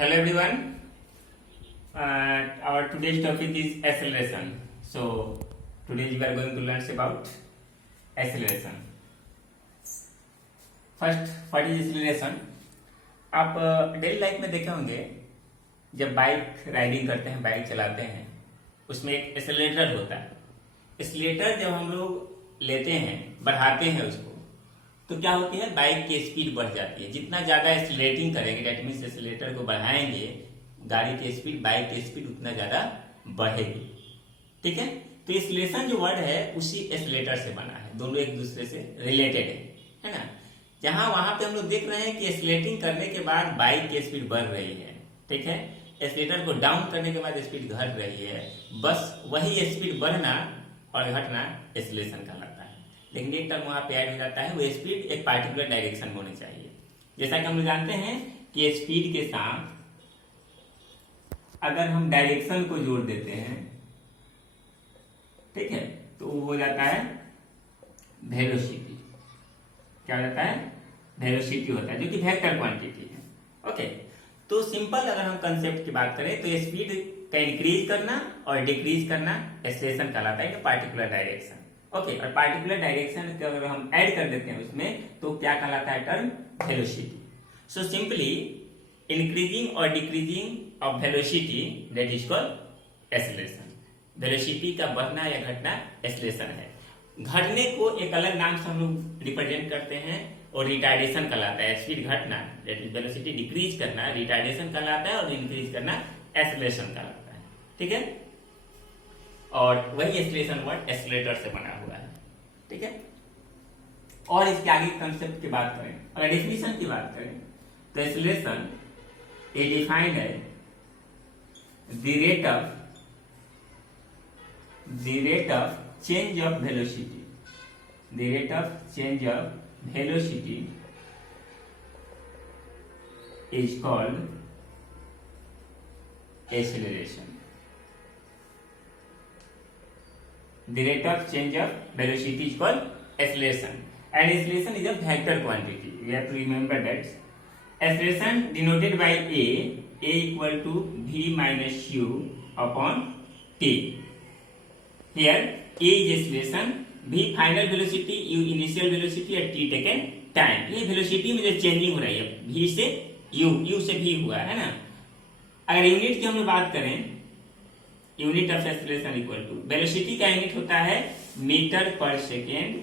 Hello everyone. Our today's topic is acceleration. So today we are going to learn about acceleration. First, what is acceleration? आप daily life में देखे होंगे जब bike riding करते हैं, bike चलाते हैं, उसमें एक एक्सेलरेटर होता है। एक्सेलरेटर जब हम लोग लेते हैं, बढ़ाते हैं उसको, तो क्या होती है, बाइक की स्पीड बढ़ जाती है। जितना ज्यादा एक्सेलरेटिंग करेंगे, दैट मीन्स एक्सेलरेटर को बढ़ाएंगे, गाड़ी की स्पीड, बाइक की स्पीड उतना ज्यादा बढ़ेगी। ठीक है, तो एक्सेलरेशन जो वर्ड है उसी एक्सेलरेटर से बना है, दोनों एक दूसरे से रिलेटेड है ना। जहां वहां पे हम लोग देख रहे हैं कि एक्सेलरेटिंग करने के बाद बाइक की स्पीड बढ़ रही है, ठीक है, एक्सेलरेटर को डाउन करने के बाद स्पीड घट रही है, बस वही स्पीड बढ़ना और घटना एक्सेलरेशन कहलाता है। लेकिन एक टर्म वहां पे ऐड हो जाता है, वो स्पीड एक पार्टिकुलर डायरेक्शन में होनी चाहिए। जैसा कि हम लोग जानते हैं कि स्पीड के साथ अगर हम डायरेक्शन को जोड़ देते हैं, ठीक है, तो वो हो जाता है वेलोसिटी। क्या हो जाता है? वेलोसिटी होता है, जो कि वेक्टर क्वांटिटी है। ओके, तो सिंपल अगर हम कंसेप्ट की बात करें तो स्पीड का इंक्रीज करना और डिक्रीज करना एक्सेलरेशन कहलाता है, पार्टिकुलर डायरेक्शन। ओके, और पार्टिकुलर डायरेक्शन को अगर हम ऐड कर देते हैं उसमें, तो क्या कहलाता है term? Velocity. So simply increasing और decreasing of velocity, that is called acceleration. Velocity का बढ़ना या घटना एक्सेलरेशन है। घटने को एक अलग नाम से हम लोग रिप्रेजेंट करते हैं और रिटार्डेशन कहलाता है। स्पीड घटना, दैट इज वेलोसिटी डिक्रीज करना, रिटार्डेशन कहलाता है, और इंक्रीज करना एक्सेलरेशन कहलाता है। ठीक है, और वही एक्सेलरेशन वर्ड एक्सेलरेटर से बना हुआ है। ठीक है, और इसके आगे कंसेप्ट की बात करें, अगर डेफिनेशन की बात करें, तो acceleration is defined as the rate of change of velocity, the rate of change of velocity is called acceleration. The rate of change of velocity is called acceleration, and acceleration is a vector quantity. We have to remember that acceleration denoted by a equal to v minus u upon t. Here a is acceleration, v final velocity, u initial velocity और t taken time. ये velocity में जो changing हो रही है, v से u से v हुआ है ना। अगर यूनिट की हम बात करें, unit of acceleration equal to, velocity का यूनिट होता है मीटर पर सेकेंड,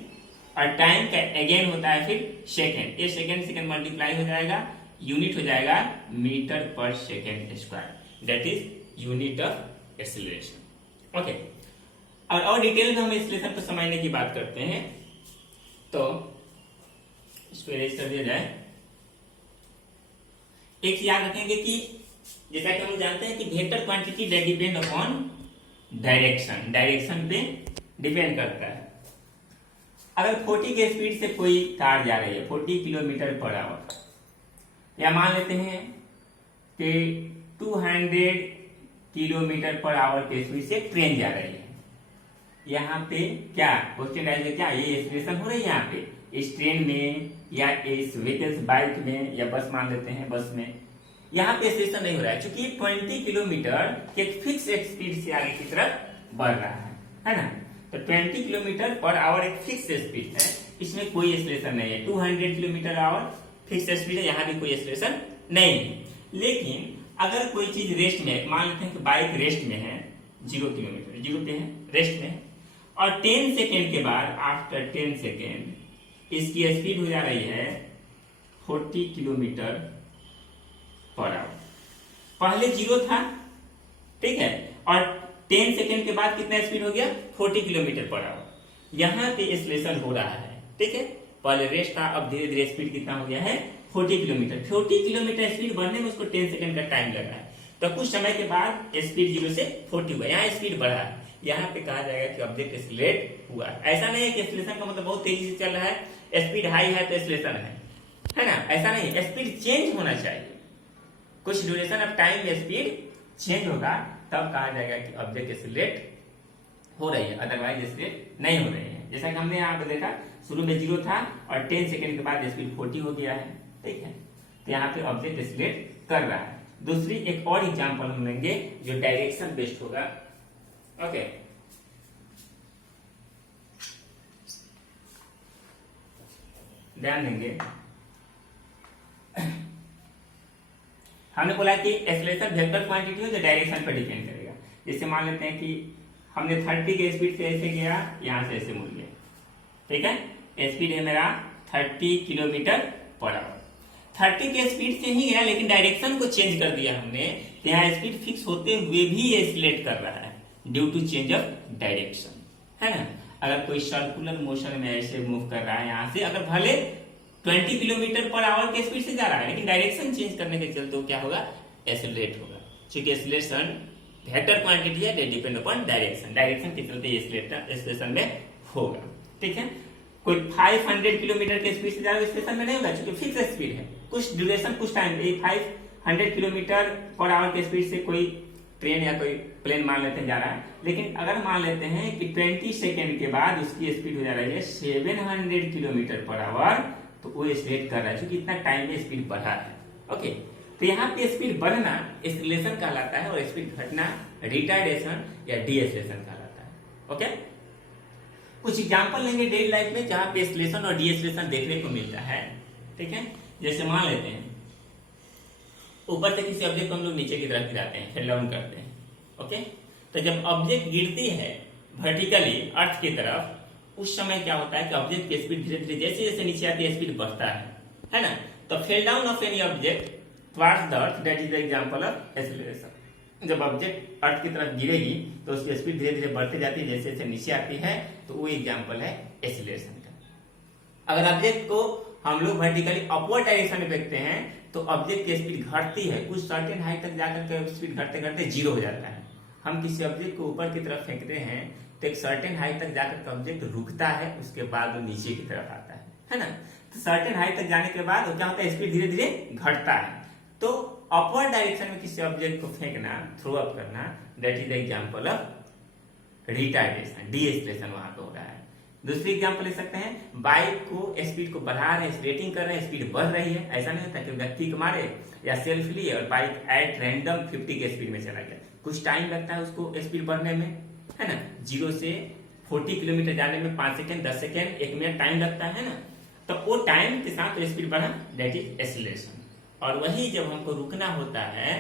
और टाइम का अगेन होता है फिर सेकेंड। ये सेकेंड मल्टीप्लाई हो जाएगा, यूनिट हो जाएगा मीटर पर second square, that is unit of acceleration. Okay, और डिटेल में हम एक्सेलरेशन को समझने की बात करते हैं, तो इसको इरेज कर दिया जाए। एक याद रखेंगे कि जैसा कि हम जानते हैं कि vector quantity that depend upon direction, direction पे डिपेंड करता है। अगर 40 के स्पीड से कोई कार जा रही है, 40 किलोमीटर पर आवर, या मान लेते हैं कि 200 किलोमीटर पर आवर के स्पीड से ट्रेन जा रही है, यहाँ पे क्या क्वेश्चन आएगा, क्या ये एक्सेलरेशन हो रही है यहाँ पे इस ट्रेन में, या इस व्हीकल्स बाइक में, या बस मान लेते हैं बस में, यहाँ पे एक्सेलरेशन नहीं हो रहा है, क्योंकि 20 किलोमीटर एक फिक्स स्पीड से आगे की तरफ बढ़ रहा है ना। तो 20 किलोमीटर पर आवर एक फिक्स स्पीड है, इसमें कोई एक्सेलरेशन नहीं है। 200 किलोमीटर आवर फिक्स स्पीड है, यहाँ भी कोई एक्सेलरेशन नहीं है। लेकिन अगर कोई चीज रेस्ट में है, मान लेते हैं कि बाइक रेस्ट में है, 0 किलोमीटर, 0 पे है, रेस्ट में है, और 10 सेकेंड के बाद, आफ्टर 10 सेकेंड इसकी स्पीड हो जा रही है 40 किलोमीटर पर आवर। पहले 0 था, ठीक है, और 10 सेकेंड के बाद कितना स्पीड हो गया? 40 किलोमीटर पर आवर। यहाँ पे एक्सेलरेशन हो रहा है, ठीक है, पहले रेस्ट था, अब धीरे धीरे स्पीड कितना हो गया है? 40 किलोमीटर। 40 किलोमीटर स्पीड बढ़ने में उसको 10 सेकेंड का टाइम लग रहा है, तो कुछ समय के बाद स्पीड 0 से 40 हुआ, यहाँ स्पीड बढ़ा है। यहाँ पे कहा जाएगा कि ऑब्जेक्ट एक्सेलरेट हुआ। ऐसा नहीं है कि एक्सेलरेशन का मतलब बहुत तेजी से चल रहा है, स्पीड हाई है तो एक्सेलरेशन है ना, ऐसा नहीं, स्पीड चेंज होना चाहिए। कुछ ड्यूरेशन ऑफ टाइम में स्पीड चेंज होगा, तब कहा जाएगा कि ऑब्जेक्ट एक्सेलरेट हो रही है, अदरवाइज एक्सेलरेट नहीं हो रही है। जैसा कि हमने यहाँ पे देखा, शुरू में 0 था और 10 सेकेंड के बाद स्पीड 40 हो गया है, ठीक है, तो यहाँ पे ऑब्जेक्ट एक्सेलरेट कर रहा है। दूसरी एक और एग्जांपल हम लेंगे जो डायरेक्शन बेस्ड होगा। ओके, ध्यान देंगे। हमने बोला कि एक्सेलरेशन वेक्टर क्वांटिटी हो जो डायरेक्शन पर डिपेंड करेगा। जैसे मान लेते हैं कि हमने 30 के स्पीड से ऐसे गया, यहां से ऐसे मुड़ गया, ठीक है। स्पीड है मेरा 30 किलोमीटर पर आवर। 30 के स्पीड से ही गया, लेकिन डायरेक्शन को चेंज कर दिया हमने, तो यहाँ स्पीड फिक्स होते हुए भी एक्सीलरेट कर रहा है due to change of direction, है ना। अगर कोई सर्कुलर मोशन में ऐसे मूव कर रहा है यहाँ से, अगर भले 20 किलोमीटर पर आवर के स्पीड से जा रहा है, लेकिन डायरेक्शन चेंज करने के चलते क्या होगा, एक्सीलरेट होगा। क्योंकि एक्सीलरेशन वेक्टर क्वांटिटी है, they depend upon direction, direction के चलते एक्सीलरेशन में होगा, ठीक है। कोई 500 किलोमीटर के स्पीड से जा रहा है, स्टेशन में नहीं होगा, क्योंकि फिक्स स्पीड है, कुछ ड्यूरेशन, कुछ टाइम। 500 किलोमीटर पर आवर के स्पीड से कोई ट्रेन या कोई प्लेन मान लेते हैं जा रहा है, लेकिन अगर मान लेते हैं कि 20 सेकेंड के बाद उसकी स्पीड हो जा रही है 700 किलोमीटर पर आवर, तो वो एक्सीलरेट कर रहा है, क्योंकि इतना टाइम में स्पीड बढ़ा है। ओके, तो यहाँ पे स्पीड बढ़ना एक्सीलरेशन कहलाता है, और स्पीड घटना रिटार्डेशन या डीएक्सेलरेशन कहलाता है। ओके, कुछ एग्जांपल लेंगे डेली लाइफ में जहां पे एक्सीलरेशन और डीएक्सेलरेशन देखने को मिलता है, ठीक है। जैसे मान लेते हैं ऊपर से किसी ऑब्जेक्ट को हम लोग नीचे की तरफ गिराते हैं, फेल डाउन करते हैं। ओके, तो जब ऑब्जेक्ट गिरती है वर्टिकली अर्थ की तरफ, उस समय क्या होता है कि ऑब्जेक्ट की स्पीड धीरे धीरे जैसे जैसे नीचे आती है स्पीड बढ़ता है ना। तो fell down of any object towards the earth, that is the example of acceleration. जब ऑब्जेक्ट अर्थ की तरफ गिरेगी तो उसकी स्पीड धीरे धीरे बढ़ती जाती है, जैसे जैसे नीचे आती है, तो वो एग्जांपल है एक्सीलरेशन का। अगर ऑब्जेक्ट को हम लोग वर्टिकली अपवर्ड डायरेक्शन में फेंकते हैं, तो ऑब्जेक्ट की स्पीड घटती है, कुछ सर्टेन हाइट तक जाकर के स्पीड घटते घटते जीरो हो जाता है। हम किसी ऑब्जेक्ट को ऊपर की तरफ फेंकते हैं तो एक सर्टेन हाइट तक जाकर के ऑब्जेक्ट रुकता है, उसके बाद वो नीचे की तरफ आता है ना। तो सर्टेन हाइट तक जाने के बाद क्या होता है, स्पीड धीरे धीरे घटता है। तो अपवर्ड डायरेक्शन में किसी ऑब्जेक्ट को फेंकना, थ्रो अप करना, that is the example of retardation, deceleration वहां पे हो रहा है। दूसरी एग्जांपल ले सकते हैं, बाइक को स्पीड को बढ़ा रहे हैं, एक्सीलरेटिंग कर रहे हैं, स्पीड बढ़ रही है। ऐसा नहीं होता कि व्यक्ति को मारे या सेल्फ लिए और बाइक एट रैंडम 50 के स्पीड में चला गया, कुछ टाइम लगता है उसको स्पीड बढ़ने में, है ना। 0 से 40 किलोमीटर जाने में 5 सेकेंड, 10 सेकेंड, 1 मिनट टाइम लगता है ना। तो वो टाइम के साथ तो स्पीड बढ़ा, दैट इज एक्सीलरेशन। और वही जब हमको रुकना होता है,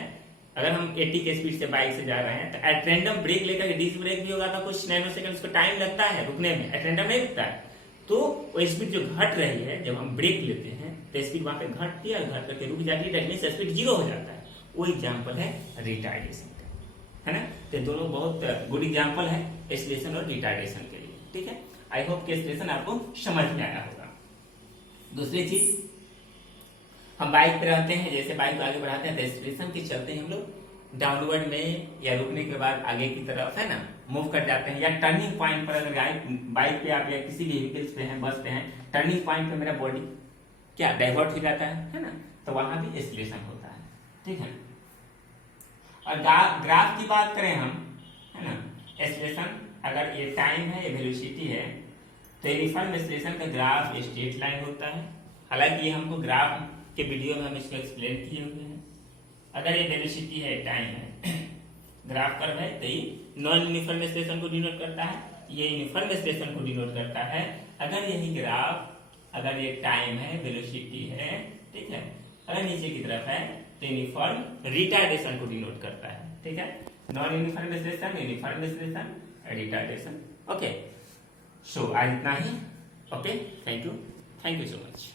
अगर हम 80 के स्पीड से बाइक से जा रहे हैं, तो एट रैंडम ब्रेक लेकर, डिस्क ब्रेक भी होगा तो कुछ नैनो सेकंड उसको टाइम लगता है रुकने में, एट रैंडम नहीं रुकता है। तो वो स्पीड जो घट रही है, जब हम ब्रेक लेते हैं तो स्पीड वहां पे घटती है, घट करके रुक जाती है, दैट मींस स्पीड जीरो हो जाता है। वो एग्जांपल है रिटार्डेशन का, है ना। तो दोनों बहुत गुड एग्जांपल है एक्सीलरेशन और रिटार्डेशन के लिए, ठीक है। आई होप कि एक्सीलरेशन आपको समझ में आया होगा। दूसरी चीज, हम बाइक पे रहते हैं, जैसे बाइक को आगे बढ़ाते हैं तो एक्सीलरेशन के चलते हम लोग डाउनवर्ड में या रुकने के बाद आगे की तरफ, है ना, मूव कर जाते हैं। या टर्निंग पॉइंट पर अगर बाइक पे आप या किसी भी व्हीकल्स पे हैं, बस पे हैं, टर्निंग पॉइंट पे मेरा बॉडी क्या डाइवर्ट हो जाता है ना, तो वहां भी एक्सीलरेशन होता है, ठीक है। और ग्राफ की बात करें हम, है ना, एक्सीलरेशन अगर ये टाइम है, ये वेलोसिटी है, तो यूनिफॉर्म एक्सीलरेशन का ग्राफ स्ट्रेट लाइन होता है। हालांकि ये हमको ग्राफ के वीडियो में हम इसको एक्सप्लेन किए हुए हैं। अगर ये वेलोसिटी है, टाइम है, ग्राफ कर्व है, तो ये नॉन यूनिफॉर्म एक्सीलरेशन को डिनोट करता है, ये यूनिफॉर्म एक्सीलरेशन को डिनोट करता है। अगर यही ग्राफ, अगर ये टाइम है, वेलोसिटी है, ठीक है, अगर नीचे की तरफ है तो यूनिफॉर्म रिटार्डेशन को डिनोट करता है, ठीक है। Non uniform acceleration, uniform acceleration, retardation. Okay, so आज इतना ही। Okay, thank you so much.